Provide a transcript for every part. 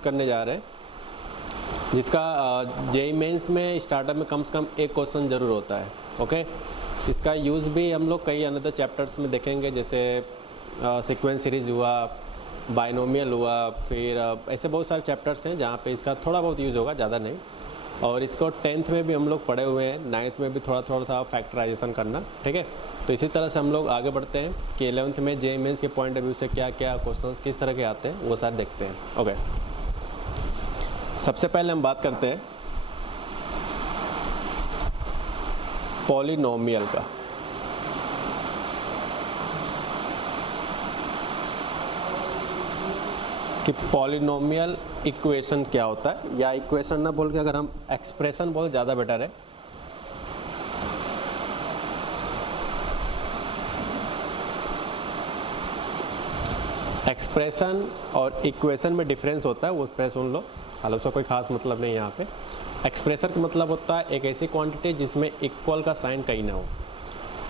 Use करने जा रहे हैं, जिसका जेईई मेंस में स्टार्टअप में कम से कम एक क्वेश्चन ज़रूर होता है। ओके, इसका यूज़ भी हम लोग कई अनदर चैप्टर्स में देखेंगे, जैसे सीक्वेंस सीरीज हुआ, बाइनोमियल हुआ, फिर ऐसे बहुत सारे चैप्टर्स हैं जहाँ पे इसका थोड़ा बहुत यूज़ होगा, ज़्यादा नहीं। और इसको 10th में भी हम लोग पढ़े हुए हैं, 9th में भी थोड़ा थोड़ा था फैक्टराइजेशन करना, ठीक है। तो इसी तरह से हम लोग आगे बढ़ते हैं कि 11th में जेईई मेंस के पॉइंट ऑफ व्यू से क्या क्या क्वेश्चंस किस तरह के आते हैं वो सारे देखते हैं। ओके, सबसे पहले हम बात करते हैं पॉलिनोमियल का। कि पॉलिनोमियल इक्वेशन क्या होता है, या इक्वेशन ना बोल के अगर हम एक्सप्रेशन बोल ज़्यादा बेटर है। एक्सप्रेशन और इक्वेशन में डिफरेंस होता है, वो पहले सुन लो, हालांकि उसका कोई खास मतलब नहीं यहाँ पे। एक्सप्रेशन का मतलब होता है एक ऐसी क्वांटिटी जिसमें इक्वल का साइन कहीं ना हो,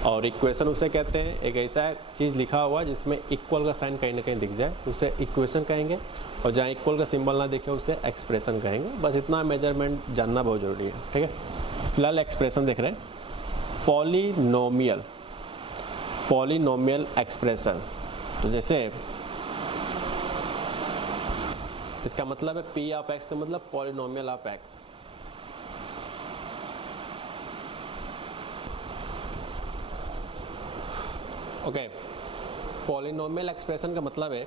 और इक्वेशन उसे कहते हैं एक ऐसा चीज़ लिखा हुआ जिसमें इक्वल का साइन कहीं ना कहीं दिख जाए, उसे इक्वेशन कहेंगे, और जहाँ इक्वल का सिंबल ना दिखे उसे एक्सप्रेशन कहेंगे। बस इतना मेजरमेंट जानना बहुत ज़रूरी है, ठीक है। फिलहाल एक्सप्रेशन देख रहे हैं, पॉलिनोमियल, पॉलिनोमियल एक्सप्रेशन। तो जैसे इसका मतलब है पी ऑफ एक्स का मतलब polynomial of x. Okay, polynomial expression का मतलब है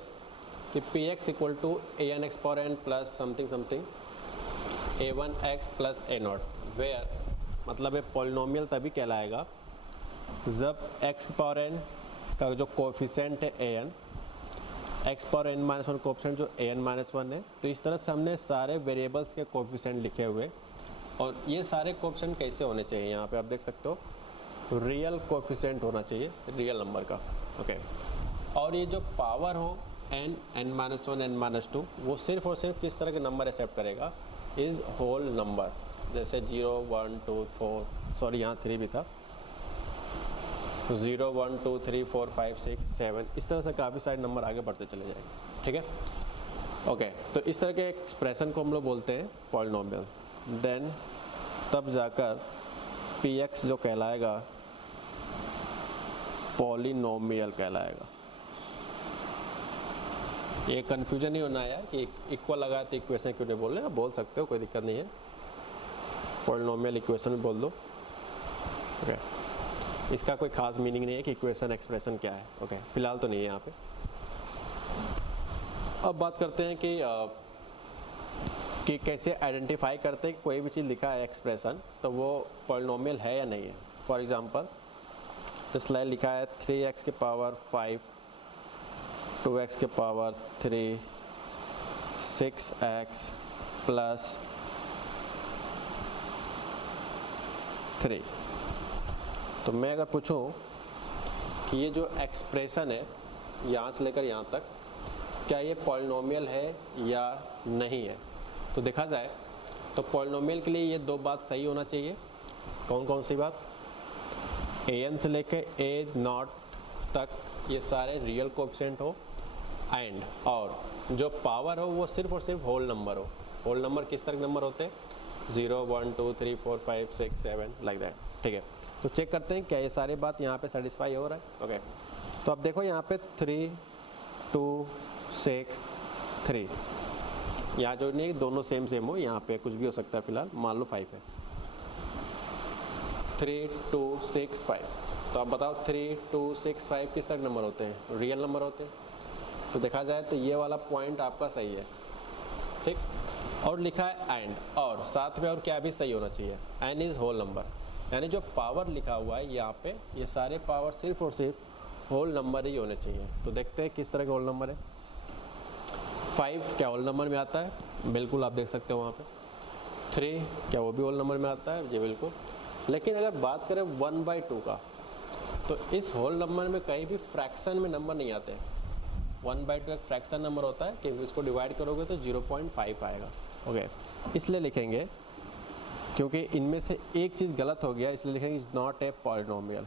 कि p x equal to a N x power n plus something something a one x plus a naught, where मतलब है पॉलिनोमियल तभी कहलाएगा जब एक्स पावर एन का जो कोएफिशिएंट है A N, x power N minus one coefficient जो A N minus one है। तो इस तरह से हमने सारे वेरिएबल्स के कोएफिशिएंट लिखे हुए, और ये सारे कोएफिशिएंट कैसे होने चाहिए, यहाँ पे आप देख सकते हो रियल कोएफिशिएंट होना चाहिए, रियल नंबर का। ओके, और ये जो पावर हो n, n minus one, n minus two, वो सिर्फ और सिर्फ किस तरह के नंबर एक्सेप्ट करेगा, इज़ होल नंबर, जैसे 0 1 2 4, सॉरी यहाँ 3 भी था, 0 1 2 3 4 5 6 7, इस तरह से काफ़ी सारे नंबर आगे बढ़ते चले जाएंगे, ठीक है। ओके, तो इस तरह के एक्सप्रेशन को हम लोग बोलते हैं पॉलिनोमियल। देन तब जाकर पी एक्स जो कहलाएगा पॉलिनोमियल कहलाएगा। ये कन्फ्यूजन नहीं होना है कि इक्वल लगाए तो इक्वेशन क्यों नहीं बोल रहे, आप बोल सकते हो, कोई दिक्कत नहीं है, पॉलिनोमियल इक्वेशन बोल दो। ओके, इसका कोई खास मीनिंग नहीं है कि इक्वेशन एक्सप्रेशन क्या है। ओके, फिलहाल तो नहीं है यहाँ पे। अब बात करते हैं कि कैसे आइडेंटिफाई करते हैं कि कोई भी चीज़ लिखा है एक्सप्रेशन तो वो पॉलिनोमियल है या नहीं है। फॉर एग्जांपल जैसे लाइन लिखा है 3x के पावर 5, 2x के पावर 3, 6x प्लस 3। तो मैं अगर पूछूं कि ये जो एक्सप्रेशन है यहाँ से लेकर यहाँ तक, क्या ये पॉलिनोमियल है या नहीं है, तो देखा जाए तो पॉलिनोमियल के लिए ये दो बात सही होना चाहिए। कौन कौन सी बात, ए एन से लेकर ए नॉट तक ये सारे रियल कोएफिशिएंट हो, एंड और जो पावर हो वो सिर्फ और सिर्फ होल नंबर हो। होल नंबर किस तरह के नंबर होते हैं, 0 1 2 3 4 5 6 7 लाइक दैट, ठीक है। तो चेक करते हैं क्या ये सारी बात यहाँ पे सेटिस्फाई हो रहा है। ओके, तो अब देखो यहाँ पे 3 2 6 3, यहाँ जो नहीं दोनों सेम सेम हो, यहाँ पे कुछ भी हो सकता है, फिलहाल मान लो 5 है, 3 2 6 5। तो आप बताओ 3 2 6 5 किस तरह के नंबर होते हैं, रियल नंबर होते हैं। तो देखा जाए तो ये वाला पॉइंट आपका सही है, ठीक। और लिखा है एंड, और साथ में और क्या भी सही होना चाहिए, एन इज़ होल नंबर, यानी जो पावर लिखा हुआ है यहाँ पे ये सारे पावर सिर्फ और सिर्फ होल नंबर ही होने चाहिए। तो देखते हैं किस तरह के होल नंबर है। 5 क्या होल नंबर में आता है, बिल्कुल आप देख सकते हो वहाँ पे। 3 क्या वो भी होल नंबर में आता है, जी बिल्कुल। लेकिन अगर बात करें 1/2 का, तो इस होल नंबर में कहीं भी फ्रैक्शन में नंबर नहीं आते। 1/2 एक फ्रैक्शन नंबर होता है कि इसको डिवाइड करोगे तो 0.5 आएगा। ओके, इसलिए लिखेंगे क्योंकि इनमें से एक चीज़ गलत हो गया, इसलिए लिखेंगे is not a polynomial.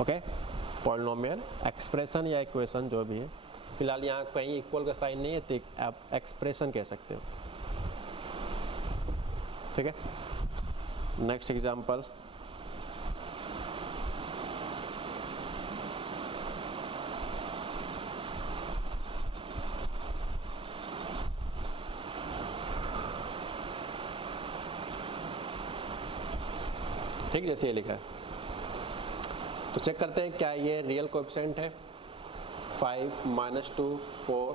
Okay, polynomial expression या इक्वेशन जो भी है, फिलहाल यहाँ कहीं इक्वल का साइन नहीं है तो आप एक्सप्रेशन कह सकते हो। ठीक है, नेक्स्ट एग्जांपल। ठीक, जैसे ये लिखा है तो चेक करते हैं क्या ये रियल कोएफिशिएंट है। 5 - 2 4,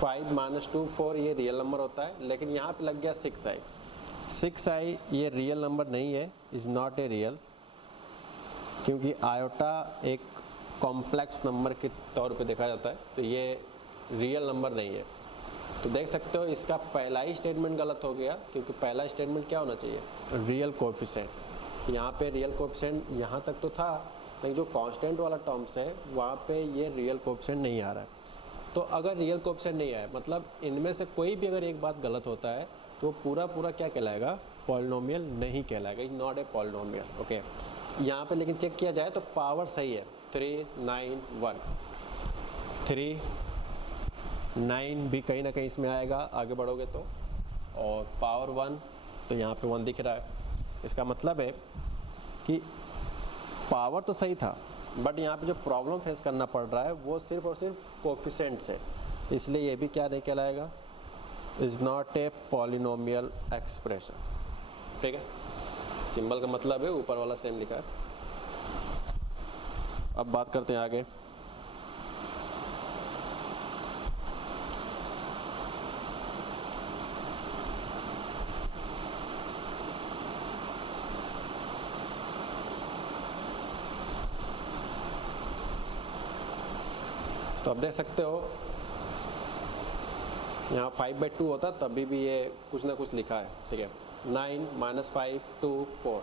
5 - 2 4 ये रियल नंबर होता है, लेकिन यहाँ पे लग गया 6i। 6i ये रियल नंबर नहीं है, इज़ नॉट ए रियल, क्योंकि आयोटा एक कॉम्प्लेक्स नंबर के तौर पे देखा जाता है, तो ये रियल नंबर नहीं है। तो देख सकते हो इसका पहला ही स्टेटमेंट गलत हो गया, क्योंकि पहला स्टेटमेंट क्या होना चाहिए, रियल कोएफिशिएंट। यहाँ पे रियल कोएफिशिएंट यहाँ तक तो था, लेकिन जो कांस्टेंट वाला टर्म्स है वहाँ पे ये रियल कोएफिशिएंट नहीं आ रहा है। तो अगर रियल कोएफिशिएंट नहीं आया, मतलब इनमें से कोई भी अगर एक बात गलत होता है तो पूरा पूरा क्या कहलाएगा, पॉलिनोमियल नहीं कहलाएगा, is not a polynomial. Okay, यहाँ पे लेकिन चेक किया जाए तो पावर सही है, 3 9 1, 3 9 भी कहीं ना कहीं इसमें आएगा आगे बढ़ोगे तो, और पावर 1 तो यहाँ पे 1 दिख रहा है। इसका मतलब है कि पावर तो सही था, बट यहाँ पे जो प्रॉब्लम फेस करना पड़ रहा है वो सिर्फ और सिर्फ कोफिशेंट से, तो इसलिए ये भी क्या नहीं कहलाएगा, is not a polynomial expression. ठीक है, सिंबल का मतलब है ऊपर वाला सेम लिखा है। अब बात करते हैं आगे। तो अब देख सकते हो यहाँ 5/2 होता तभी भी ये कुछ ना कुछ लिखा है। ठीक है, 9 - 5 2 4,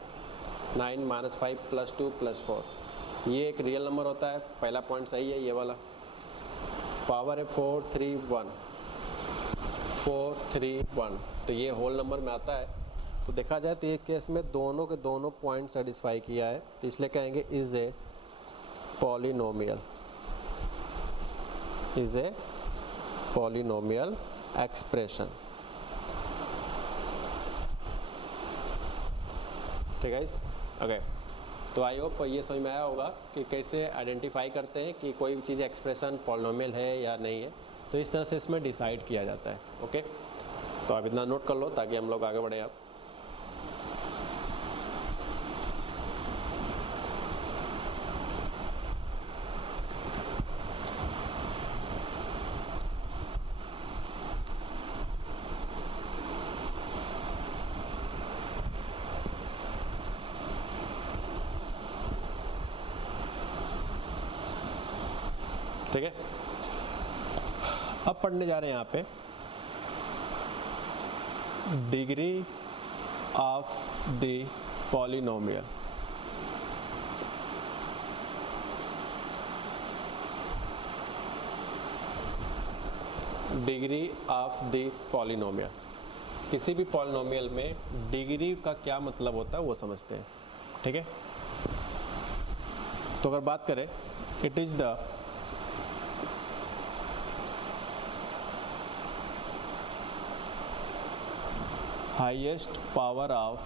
9 - 5 + 2 + 4, ये एक रियल नंबर होता है, पहला पॉइंट सही है ये वाला। पावर है 4 3 1, 4 3 1, तो ये होल नंबर में आता है। तो देखा जाए तो ये केस में दोनों के दोनों पॉइंट सेटिस्फाई किया है, तो इसलिए कहेंगे is a polynomial, is a polynomial expression. ठीक है, ओके। तो आई होप ये समझ में आया होगा कि कैसे आइडेंटिफाई करते हैं कि कोई भी चीज़ एक्सप्रेशन पॉलिनोमियल है या नहीं है, तो इस तरह से इसमें डिसाइड किया जाता है। ओके, तो आप इतना नोट कर लो ताकि हम लोग आगे बढ़ें। आप ठीक है, अब पढ़ने जा रहे हैं यहाँ पे degree of the polynomial. Degree of the polynomial, किसी भी पॉलिनोमियल में डिग्री का क्या मतलब होता है वो समझते हैं। ठीक है, तो अगर बात करें, it is the highest power of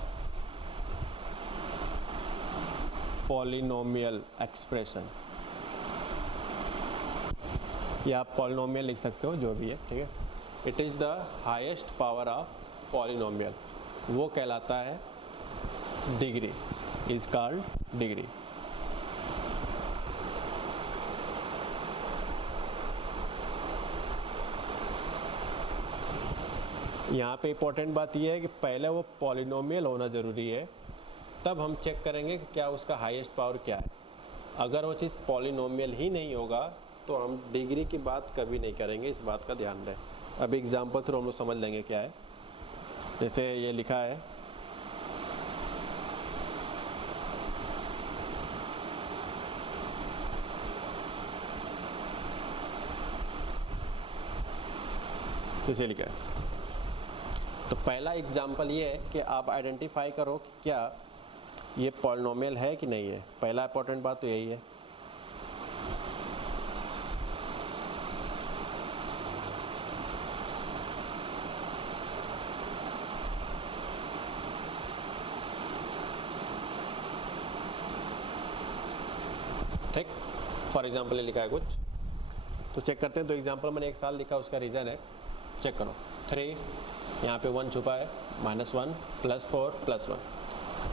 polynomial expression, या आप पॉलिनोमियल लिख सकते हो जो भी है। ठीक है, it is the highest power of polynomial, वो कहलाता है डिग्री, इज कॉल्ड डिग्री। यहाँ पे इंपॉर्टेंट बात यह है कि पहले वो पॉलिनोमियल होना ज़रूरी है, तब हम चेक करेंगे कि क्या उसका हाईएस्ट पावर क्या है। अगर वो चीज़ पॉलिनोमियल ही नहीं होगा तो हम डिग्री की बात कभी नहीं करेंगे, इस बात का ध्यान रहे। अभी एग्जांपल थ्रू हम लोग समझ लेंगे क्या है। जैसे ये लिखा है जैसे लिखा है, तो पहला एग्जांपल ये है कि आप आइडेंटिफाई करो कि क्या ये पॉलिनोमियल है कि नहीं है। पहला इंपॉर्टेंट बात तो यही है। ठीक। फॉर एग्जांपल ये लिखा है कुछ, तो चेक करते हैं। तो एग्जांपल मैंने एक साल लिखा, उसका रीज़न है, चेक करो। 3 यहाँ पे 1 छुपा है, -1 +4 +1,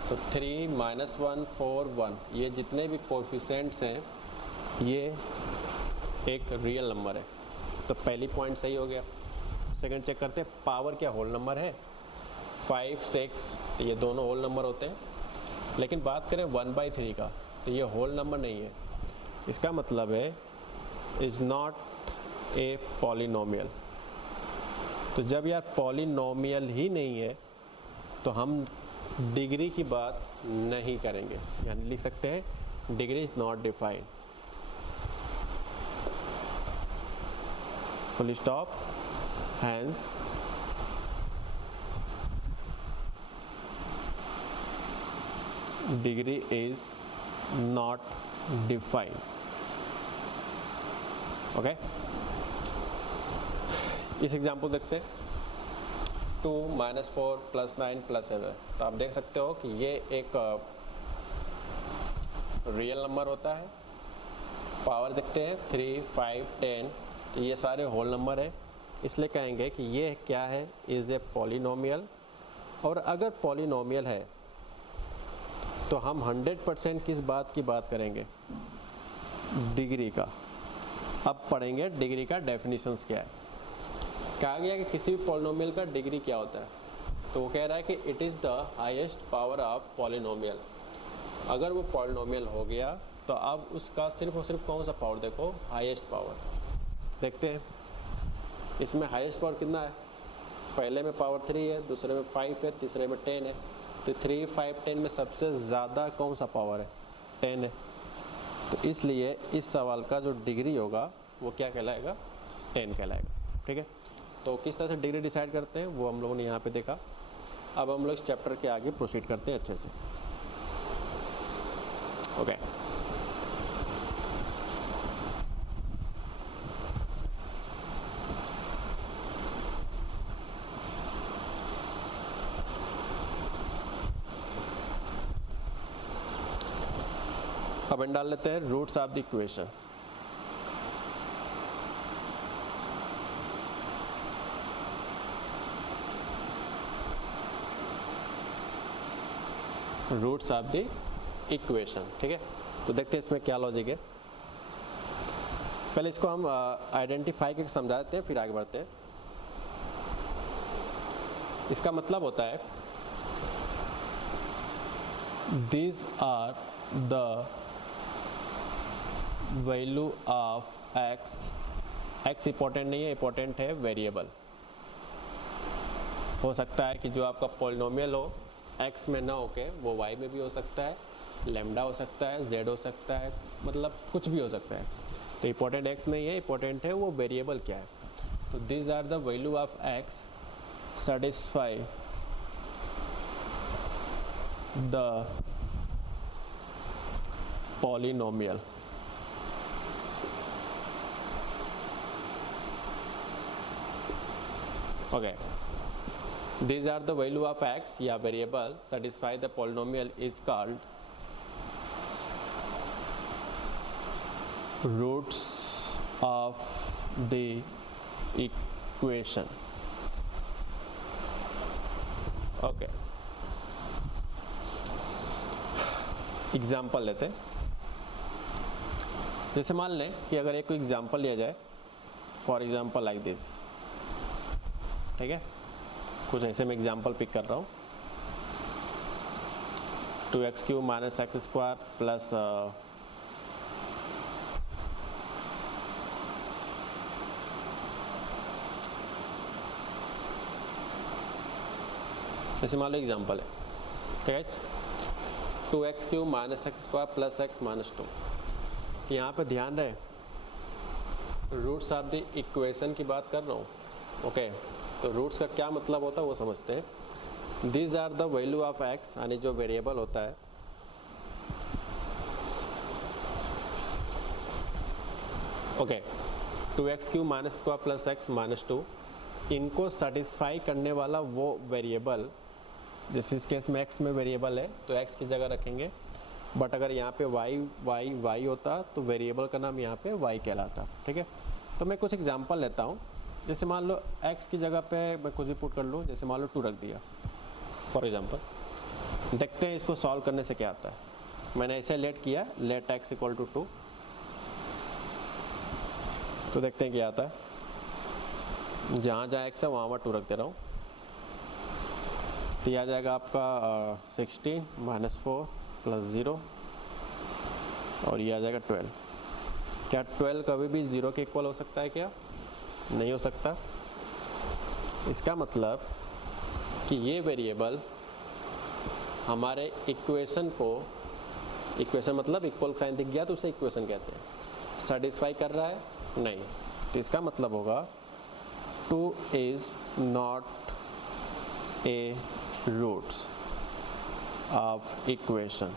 तो 3 -1 4 1, ये जितने भी कोएफिशिएंट्स हैं ये एक रियल नंबर है, तो पहली पॉइंट सही हो गया। सेकंड चेक करते हैं, पावर क्या होल नंबर है? 5 6, तो ये दोनों होल नंबर होते हैं। लेकिन बात करें 1/3 का, तो ये होल नंबर नहीं है, इसका मतलब है इज़ नॉट ए पॉलिनोमियल। तो जब यार पॉलिनोमियल ही नहीं है तो हम डिग्री की बात नहीं करेंगे, यानी लिख सकते हैं degree is not defined, full stop. Hence degree is not defined. Okay, इस एग्जाम्पल देखते हैं। 2 -4 +9 +7, तो आप देख सकते हो कि ये एक रियल नंबर होता है। पावर देखते हैं 3 5 10, तो ये सारे होल नंबर है, इसलिए कहेंगे कि ये क्या है? Is a polynomial. और अगर पॉलिनोमियल है तो हम 100% किस बात की बात करेंगे? डिग्री का। अब पढ़ेंगे डिग्री का डेफिनेशंस क्या है। कहा गया कि किसी भी पॉलिनोमियल का डिग्री क्या होता है, तो वो कह रहा है कि it is the highest power of polynomial. अगर वो पॉलिनोमियल हो गया तो अब उसका सिर्फ और सिर्फ कौन सा पावर देखो? Highest power. देखते हैं इसमें हाईएस्ट पावर कितना है। पहले में पावर 3 है, दूसरे में 5 है, तीसरे में 10 है। तो 3 5 10 में सबसे ज़्यादा कौन सा पावर है? 10 है। तो इसलिए इस सवाल का जो डिग्री होगा वो क्या कहलाएगा? 10 कहलाएगा। ठीक है, तो किस तरह से डिग्री डिसाइड करते हैं वो हम लोगों ने यहाँ पे देखा। अब हम लोग इस चैप्टर के आगे प्रोसीड करते हैं अच्छे से। ओके, अब इन डाल लेते हैं roots of the equation. Roots of the equation. ठीक है, तो देखते हैं इसमें क्या लॉजिक है। पहले इसको हम आइडेंटिफाई करके समझा देते हैं, फिर आगे बढ़ते हैं। इसका मतलब होता है these are the value of x। x important नहीं है, इंपॉर्टेंट है वेरिएबल। हो सकता है कि जो आपका पॉलिनोमियल हो x में ना होके वो y में भी हो सकता है, लैम्डा हो सकता है, z हो सकता है, मतलब कुछ भी हो सकता है। तो इंपॉर्टेंट x नहीं है, इंपॉर्टेंट है वो वेरिएबल क्या है। तो these are the value of x satisfy the polynomial। Okay, these are the value of x या variable satisfy the polynomial is called roots of the equation। Okay, example लेते हैं। जैसे मान लें कि अगर एक कोई एग्जाम्पल लिया जाए, फॉर एग्जाम्पल लाइक दिस। ठीक है, कुछ ऐसे मैं एग्जाम्पल पिक कर रहा हूँ। 2x³ - x² प्लस जैसे मान लो एग्जाम्पल है। ठीक है, 2x³ - x² प्लस x - 2। यहाँ पे ध्यान रहे रूट्स ऑफ द इक्वेशन की बात कर रहा हूँ। ओके, तो रूट्स का क्या मतलब होता है वो समझते हैं। These are the value of x, यानी जो वेरिएबल होता है। Okay, 2x³ - x² plus x - 2, इनको सेटिस्फाई करने वाला वो वेरिएबल, जैसे इस केस में x में वेरिएबल है तो x की जगह रखेंगे बट अगर यहाँ पे y होता तो वेरिएबल का नाम यहाँ पे y कहलाता। ठीक है, तो मैं कुछ एग्जांपल लेता हूँ। जैसे मान लो x की जगह पे मैं कुछ भी पुट कर लूँ, जैसे मान लो 2 रख दिया फॉर एग्जांपल। देखते हैं इसको सॉल्व करने से क्या आता है। मैंने ऐसे लेट किया, लेट x इक्वल टू 2, तो देखते हैं क्या आता है। जहाँ जहाँ x है वहाँ 2 रख दे रहा हूँ, तो यह आ जाएगा आपका 16 - 4 + 0 और ये आ जाएगा 12। क्या 12 कभी भी 0 के इक्वल हो सकता है क्या? नहीं हो सकता। इसका मतलब कि ये वेरिएबल हमारे इक्वेशन को, इक्वेशन मतलब इक्वल साइन दिख गया तो उसे इक्वेशन कहते हैं, सेटिस्फाई कर रहा है? नहीं। तो इसका मतलब होगा 2 is not a roots of equation.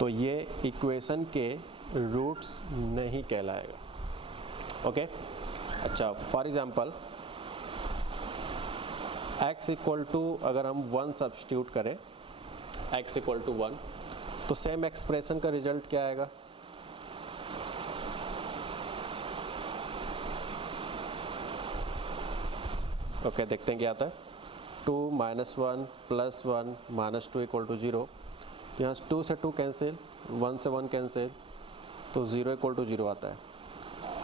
तो ये इक्वेशन के रूट्स नहीं कहलाएगा। ओके, अच्छा for example x equal to, अगर हम 1 सब्स्टिट्यूट करें, x इक्वल टू 1, तो सेम एक्सप्रेशन का रिजल्ट क्या आएगा? ओके, देखते हैं क्या आता है। 2 - 1 + 1 - 2 इक्वल टू 0। तो यहाँ 2 से 2 कैंसिल, 1 से 1 कैंसिल, तो 0 इक्वल टू 0 आता है।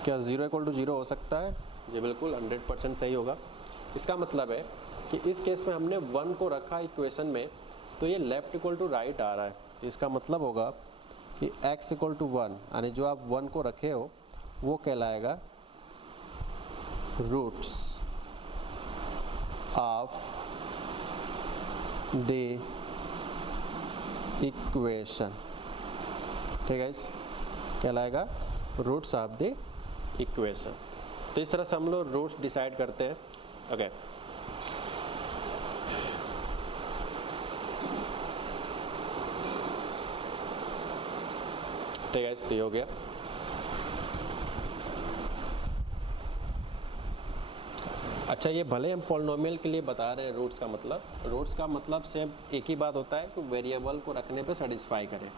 क्या 0 इक्वल टू 0 हो सकता है? ये बिल्कुल 100% सही होगा। इसका मतलब है कि इस केस में हमने 1 को रखा इक्वेशन में, तो ये लेफ्ट इक्वल टू राइट आ रहा है। तो इसका मतलब होगा कि x इक्वल टू 1, यानी जो आप 1 को रखे हो वो कहलाएगा रूट्स ऑफ द इक्वेशन। ठीक है, इस कहलाएगा रूट्स ऑफ द इक्वेशन। तो इस तरह से हम लोग रूट्स डिसाइड करते हैं। ओके, ठीक है, तो ये हो गया। अच्छा, ये भले हम पॉलिनोमियल के लिए बता रहे हैं रूट्स का मतलब सेम एक ही बात होता है कि वेरिएबल को रखने पे सेटिस्फाई करें।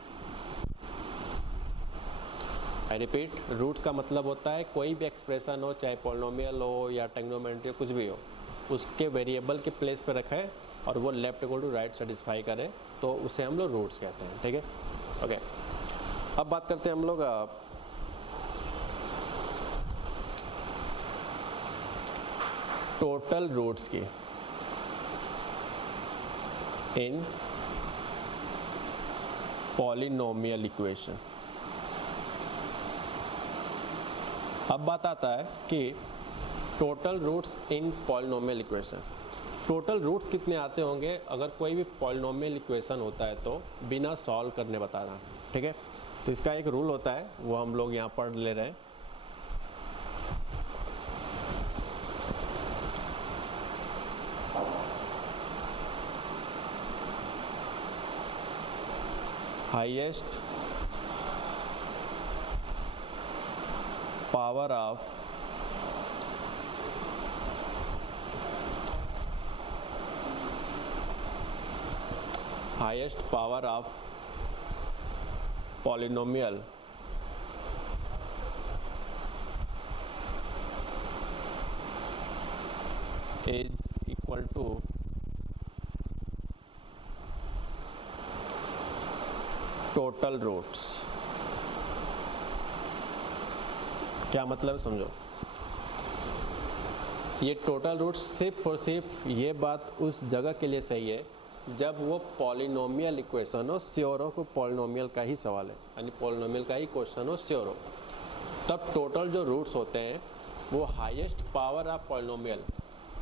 आई रिपीट, रूट्स का मतलब होता है कोई भी एक्सप्रेशन हो, चाहे पॉलिनोमियल हो या ट्रिग्नोमेट्री हो, कुछ भी हो, उसके वेरिएबल के प्लेस पे रखें और वो left equal to right satisfy करे, तो उसे हम लोग रूट्स कहते हैं। ठीक है, ओके। अब बात करते हैं हम लोग टोटल रूट्स की इन पॉलिनोमियल इक्वेशन। अब बात आता है कि total roots in polynomial equation. Total roots कितने आते होंगे अगर कोई भी पॉलिनोमियल इक्वेशन होता है तो बिना सॉल्व करने बताना। ठीक है, तो इसका एक रूल होता है, वो हम लोग यहाँ पढ़ ले रहे हैं। Highest power of polynomial is equal to total roots। क्या मतलब है समझो। ये टोटल रूट्स सिर्फ और सिर्फ ये बात उस जगह के लिए सही है जब वो पॉलिनोमियल इक्वेशन हो, श्योर हो को पॉलिनोमियल का ही सवाल है, यानी पॉलिनोमियल का ही क्वेश्चन हो, श्योर हो, तब टोटल जो रूट्स होते हैं वो highest power of polynomial,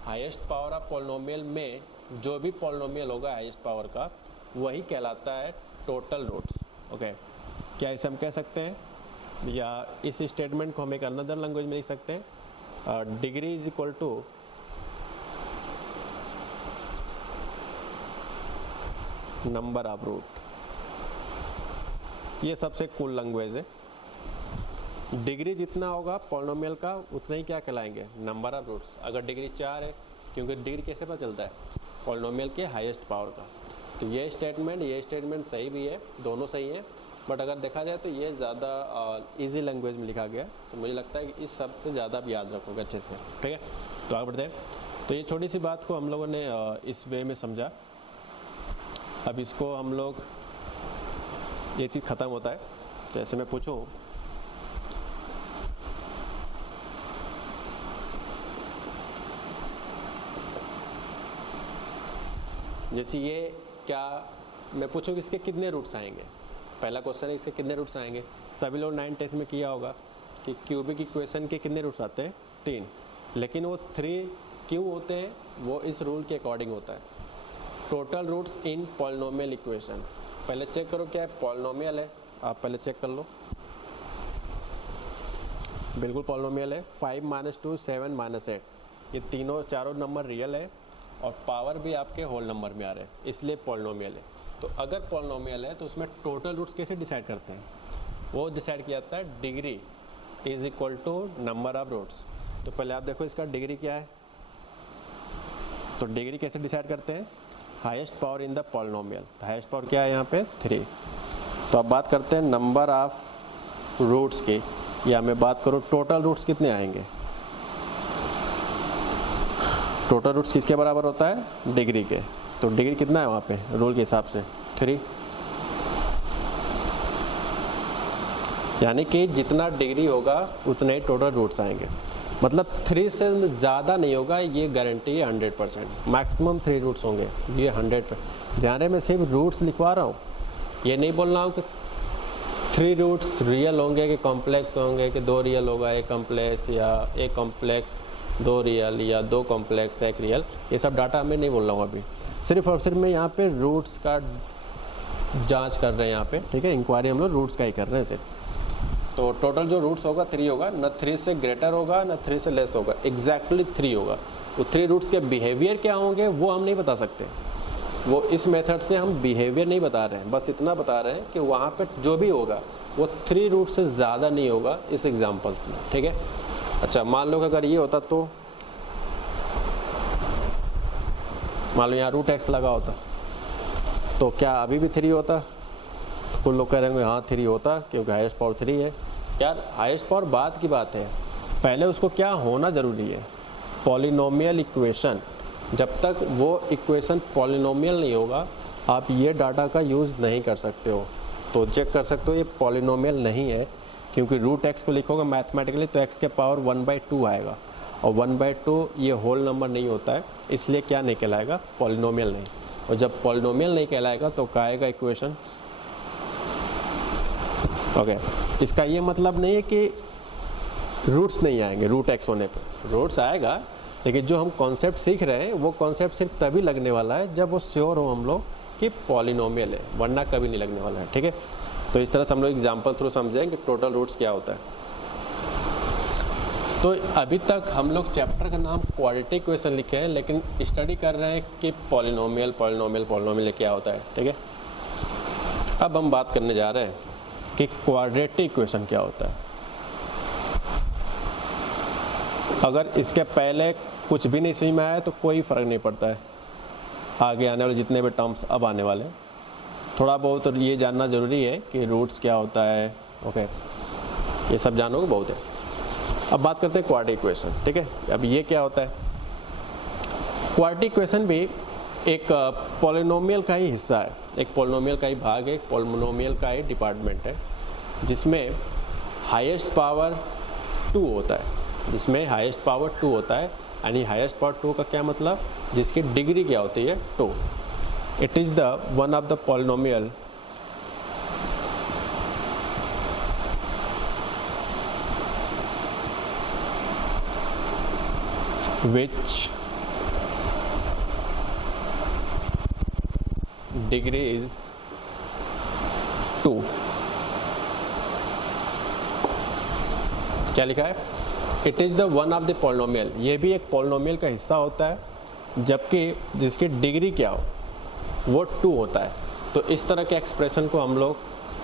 highest power of polynomial में जो भी पॉलिनोमियल होगा हाईएस्ट पावर का, वही कहलाता है टोटल रूट्स। ओके, क्या इसे हम कह सकते हैं, या इस स्टेटमेंट को हम एक अनदर लैंग्वेज में लिख सकते हैं, degree is equal to number of root. ये सबसे कूल लैंग्वेज है। डिग्री जितना होगा पॉलिनोमियल का उतना ही क्या कहलाएंगे, नंबर ऑफ रूट्स। अगर डिग्री 4 है, क्योंकि डिग्री कैसे पता चलता है, पॉलिनोमियल के हाईएस्ट पावर का, तो ये स्टेटमेंट सही भी है, दोनों सही हैं, बट अगर देखा जाए तो ये ज़्यादा इजी लैंग्वेज में लिखा गया, तो मुझे लगता है कि इस सब से ज़्यादा आप याद रखोगे अच्छे से। ठीक है, तो आगे बढ़ते हैं। तो ये छोटी सी बात को हम लोगों ने इस वे में समझा। अब इसको हम लोग, ये चीज़ ख़त्म होता है, जैसे मैं पूछूं जैसे ये क्या, मैं पूछूं कि इसके कितने रूट्स आएंगे। पहला क्वेश्चन है इसके कितने रूट्स आएंगे। सभी लोग 9th-10th में किया होगा कि क्यूबिक इक्वेशन के कितने रूट्स आते हैं, 3, लेकिन वो 3 क्यों होते हैं, वो इस रूल के अकॉर्डिंग होता है। Total roots in polynomial equation, पहले चेक करो क्या है, पॉलिनोमियल है, आप पहले चेक कर लो, बिल्कुल पॉलिनोमियल है। 5 - 2 7 - 8, ये चारों नंबर रियल है और पावर भी आपके होल नंबर में आ रहे हैं, इसलिए पॉलिनोमियल है। तो अगर पॉलिनोमियल है तो उसमें टोटल रूट्स कैसे डिसाइड करते हैं, वो डिसाइड किया जाता है degree is equal to number of roots. तो पहले आप देखो इसका डिग्री क्या है, तो डिग्री कैसे डिसाइड करते हैं, highest power in the polynomial. Highest power क्या है यहाँ पे, 3। तो अब बात करते हैं नंबर ऑफ रूट्स की, या मैं बात करूँ टोटल रूट्स कितने आएंगे। टोटल रूट्स किसके बराबर होता है, डिग्री के। तो डिग्री कितना है वहाँ पे रूल के हिसाब से, 3। यानी कि जितना डिग्री होगा उतने ही टोटल रूट्स आएंगे, मतलब 3 से ज़्यादा नहीं होगा, ये गारंटी है 100%। मैक्सिमम 3 रूट्स होंगे, ये 100%। ध्यान रहे मैं सिर्फ रूट्स लिखवा रहा हूँ, ये नहीं बोल रहा हूँ कि 3 रूट्स रियल होंगे कि कॉम्प्लेक्स होंगे, कि 2 रियल होगा 1 कॉम्प्लेक्स, या 1 कॉम्प्लेक्स 2 रियल, या 2 कॉम्प्लेक्स 1 रियल। ये सब डाटा मैं नहीं बोल रहा हूँ अभी, सिर्फ और सिर्फ मैं यहाँ पे रूट्स का जांच कर रहे हैं यहाँ पे। ठीक है, इंक्वायरी हम लोग रूट्स का ही कर रहे हैं सिर्फ। तो टोटल जो रूट्स होगा 3 होगा, न 3 से ग्रेटर होगा न 3 से लेस होगा, एग्जैक्टली 3 होगा। तो 3 रूट्स के बिहेवियर क्या होंगे वो हम नहीं बता सकते, वो इस मेथड से हम बिहेवियर नहीं बता रहे हैं, बस इतना बता रहे हैं कि वहाँ पे जो भी होगा वो 3 रूट से ज़्यादा नहीं होगा इस एग्जाम्पल्स में। ठीक है, अच्छा मान लो कि अगर ये होता तो मान लो यहाँ रूट x लगा होता, तो क्या अभी भी 3 होता। कुछ लोग कह रहे होंगे हाँ 3 होता, क्योंकि हाईएस्ट पावर 3 है। यार हाईएस्ट पावर बाद की बात है, पहले उसको क्या होना ज़रूरी है, पॉलिनोमियल इक्वेशन। जब तक वो इक्वेशन पॉलिनोमियल नहीं होगा आप ये डाटा का यूज़ नहीं कर सकते हो। तो चेक कर सकते हो ये पॉलिनोमियल नहीं है, क्योंकि रूट x को लिखोगे मैथमेटिकली तो x के पावर 1/2 आएगा, और 1/2 ये होल नंबर नहीं होता है, इसलिए क्या नहीं कहलाएगा, पॉलिनोमियल नहीं। और जब पॉलिनोमियल नहीं कहलाएगा तो क्या आएगा, इक्वेशन। ओके, इसका ये मतलब नहीं है कि रूट्स नहीं आएंगे रूट x होने पे, रूट्स आएगा, लेकिन जो हम कॉन्सेप्ट सीख रहे हैं वो कॉन्सेप्ट सिर्फ तभी लगने वाला है जब वो श्योर हो हम लोग कि पॉलिनोमियल है, वरना कभी नहीं लगने वाला है। ठीक है, तो इस तरह से हम लोग एग्जाम्पल थ्रू समझेंगे कि टोटल रूट्स क्या होता है। तो अभी तक हम लोग चैप्टर का नाम क्वाड्रेटिक इक्वेशन लिखे हैं, लेकिन स्टडी कर रहे हैं कि पॉलिनोमियल क्या होता है। ठीक है, अब हम बात करने जा रहे हैं कि क्वाड्रेटिक इक्वेशन क्या होता है। अगर इसके पहले कुछ भी नहीं समझ में आया तो कोई फ़र्क नहीं पड़ता है, आगे आने वाले जितने भी टर्म्स अब आने वाले हैं, थोड़ा बहुत ये जानना ज़रूरी है कि रूट्स क्या होता है। ओके, ये सब जानोगे बहुत है। अब बात करते हैं क्वाड्रेटिक इक्वेशन। ठीक है, अब ये क्या होता है, क्वाड्रेटिक इक्वेशन भी एक पॉलिनोमियल का ही हिस्सा है, एक पॉलिनोमियल का ही भाग है, एक पॉलिनोमियल का ही डिपार्टमेंट है, जिसमें हाईएस्ट पावर 2 होता है, जिसमें हाईएस्ट पावर 2 होता है। यानी हाईएस्ट पावर 2 का क्या मतलब, जिसकी डिग्री क्या होती है, 2। It is the one of the polynomial which degree is 2। क्या लिखा है, it is the one of the polynomial, ये भी एक पॉलिनोमियल का हिस्सा होता है, जबकि जिसकी डिग्री क्या हो वो 2 होता है। तो इस तरह के एक्सप्रेशन को हम लोग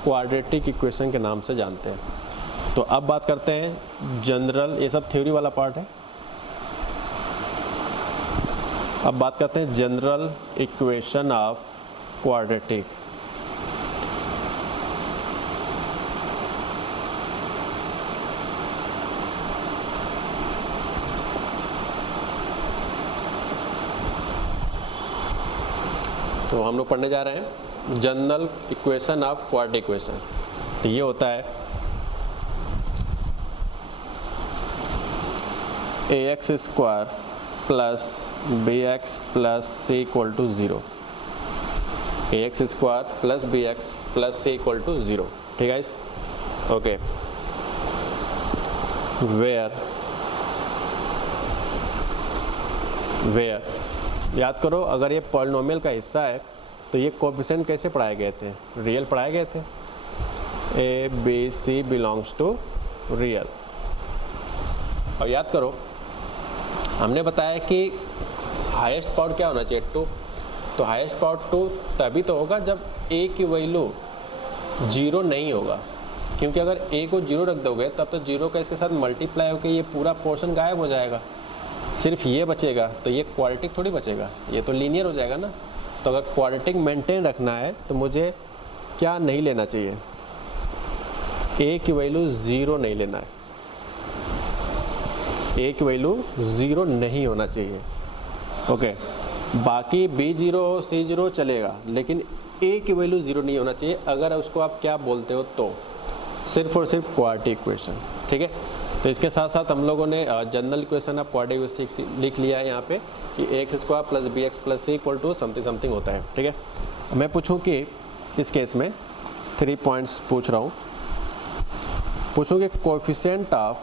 क्वाड्रेटिक इक्वेशन के नाम से जानते हैं। तो अब बात करते हैं जनरल, ये सब थ्योरी वाला पार्ट है। अब बात करते हैं जनरल इक्वेशन ऑफ क्वाड्रेटिक। तो हम लोग पढ़ने जा रहे हैं general equation of quadratic equation. तो ये होता है ax square plus bx plus c equal to 0। ax square plus bx plus c equal to 0। ठीक है, ओके। वेयर याद करो, अगर ये पॉलिनोमियल का हिस्सा है तो ये कोएफिशिएंट कैसे पढ़ाए गए थे? रियल पढ़ाए गए थे। A B C belongs to real. और याद करो, हमने बताया कि हाईएस्ट पावर क्या होना चाहिए? 2। तो हाईएस्ट पावर 2 तभी तो होगा जब a की वैल्यू 0 नहीं होगा, क्योंकि अगर a को 0 रख दोगे तब तो 0 का इसके साथ मल्टीप्लाई होकर ये पूरा पोर्शन गायब हो जाएगा, सिर्फ ये बचेगा। तो ये क्वाड्रेटिक थोड़ी बचेगा, ये तो लीनियर हो जाएगा ना। तो अगर क्वाड्रेटिक मेंटेन रखना है तो मुझे क्या नहीं लेना चाहिए? a की वैल्यू 0 नहीं लेना है, a की वैल्यू 0 नहीं होना चाहिए। ओके, बाकी b0 c0 चलेगा, लेकिन a की वैल्यू 0 नहीं होना चाहिए। अगर उसको आप क्या बोलते हो तो सिर्फ और सिर्फ क्वाड्रेटिक इक्वेशन। ठीक है, तो इसके साथ साथ हम लोगों ने general equation of quadratic equation लिख लिया है यहाँ पे कि ax square plus bx plus c equal to something something होता है। ठीक है, मैं पूछूं कि इस केस में 3 पॉइंट्स पूछ रहा हूँ। पूछूं कि कोएफिशिएंट ऑफ,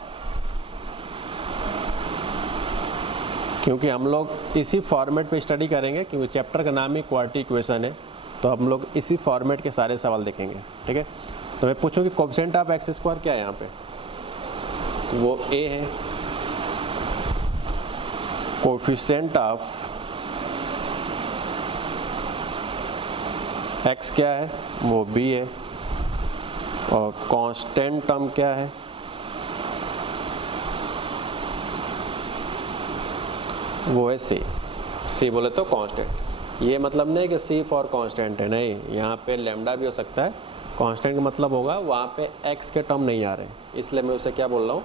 क्योंकि हम लोग इसी फॉर्मेट पे स्टडी करेंगे, क्योंकि चैप्टर का नाम ही क्वाड्रेटिक इक्वेशन है, तो हम लोग इसी फॉर्मेट के सारे सवाल देखेंगे। ठीक है, तो मैं पूछूं कि कोएफिशिएंट ऑफ एक्स स्क्वायर क्या है यहाँ पे? वो a है। कोएफिशिएंट ऑफ x क्या है? वो b है। और कांस्टेंट टर्म क्या है? वो है c बोले तो कांस्टेंट। ये मतलब नहीं कि c फॉर कांस्टेंट है, नहीं, यहाँ पे लैम्डा भी हो सकता है। कांस्टेंट का मतलब होगा वहाँ पे x के टर्म नहीं आ रहे, इसलिए मैं उसे क्या बोल रहा हूँ?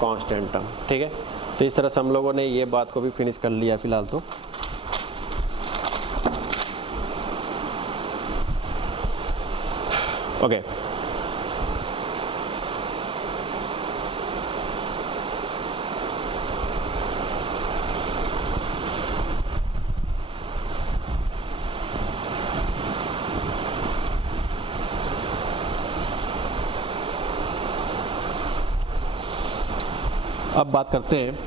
Constant term. ठीक है, तो इस तरह से हम लोगों ने ये बात को भी फिनिश कर लिया फिलहाल तो। ओके, अब बात करते हैं,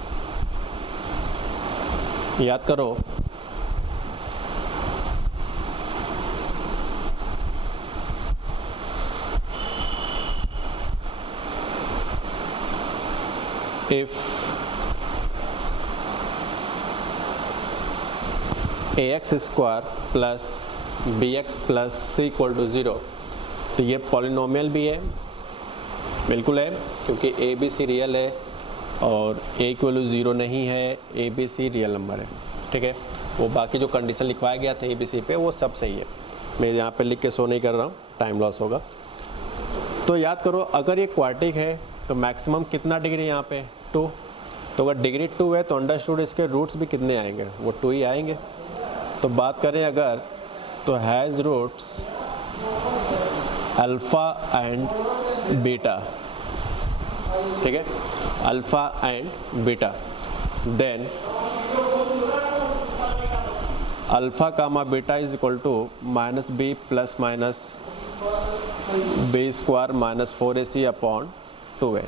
याद करो if ax square plus bx plus c equal to 0, तो ये पॉलिनोमियल भी है, बिल्कुल है, क्योंकि a b c रियल है और a की वैल्यू 0 नहीं है, a b c real number है। ठीक है, वो बाकी जो कंडीशन लिखवाया गया था a b c पे वो सब सही है। मैं यहाँ पे लिख के शो नहीं कर रहा हूँ, टाइम लॉस होगा। तो याद करो, अगर ये क्वाड्रेटिक है तो मैक्सिमम कितना डिग्री यहाँ पे? 2। तो अगर डिग्री 2 है तो अंडरस्टूड इसके रूट्स भी कितने आएंगे? वो 2 ही आएंगे। तो बात करें अगर, तो has roots alpha and beta. ठीक है, alpha and beta, then alpha comma beta is equal to minus b plus minus b square minus 4ac upon 2a।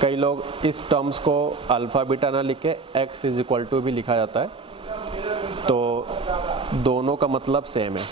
कई लोग इस टर्म्स को अल्फ़ा बीटा ना लिख के x इज इक्वल टू भी लिखा जाता है, तो दोनों का मतलब सेम है।